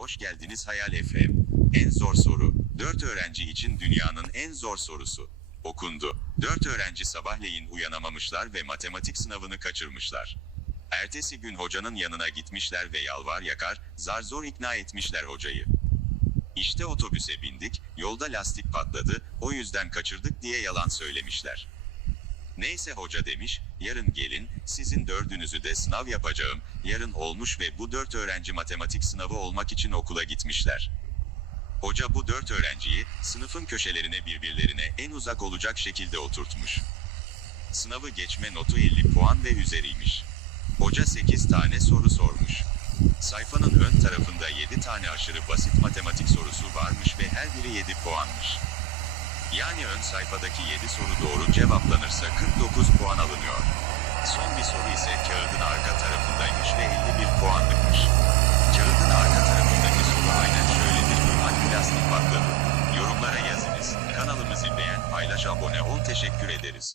Hoş geldiniz Hayal FM. En zor soru. 4 öğrenci için dünyanın en zor sorusu. Okundu. 4 öğrenci sabahleyin uyanamamışlar ve matematik sınavını kaçırmışlar. Ertesi gün hocanın yanına gitmişler ve yalvar yakar, zar zor ikna etmişler hocayı. İşte otobüse bindik, yolda lastik patladı, o yüzden kaçırdık diye yalan söylemişler. Neyse hoca demiş, yarın gelin, sizin dördünüzü de sınav yapacağım, yarın olmuş ve bu dört öğrenci matematik sınavı olmak için okula gitmişler. Hoca bu dört öğrenciyi, sınıfın köşelerine birbirlerine en uzak olacak şekilde oturtmuş. Sınavı geçme notu 50 puan ve üzeriymiş. Hoca 8 tane soru sormuş. Sayfanın ön tarafında 7 tane aşırı basit matematik sorusu varmış ve her biri 7 puanmış. Yani ön sayfadaki 7 soru doğru cevaplanırsa 49 puan alınıyor. Son bir soru ise kağıdın arka tarafındaymış ve 51 puanlıkmış. Kağıdın arka tarafındaki soru aynen şöyledir. Hangi lastik patladı? Yorumlara yazınız. Kanalımızı beğen, paylaş, abone ol. Teşekkür ederiz.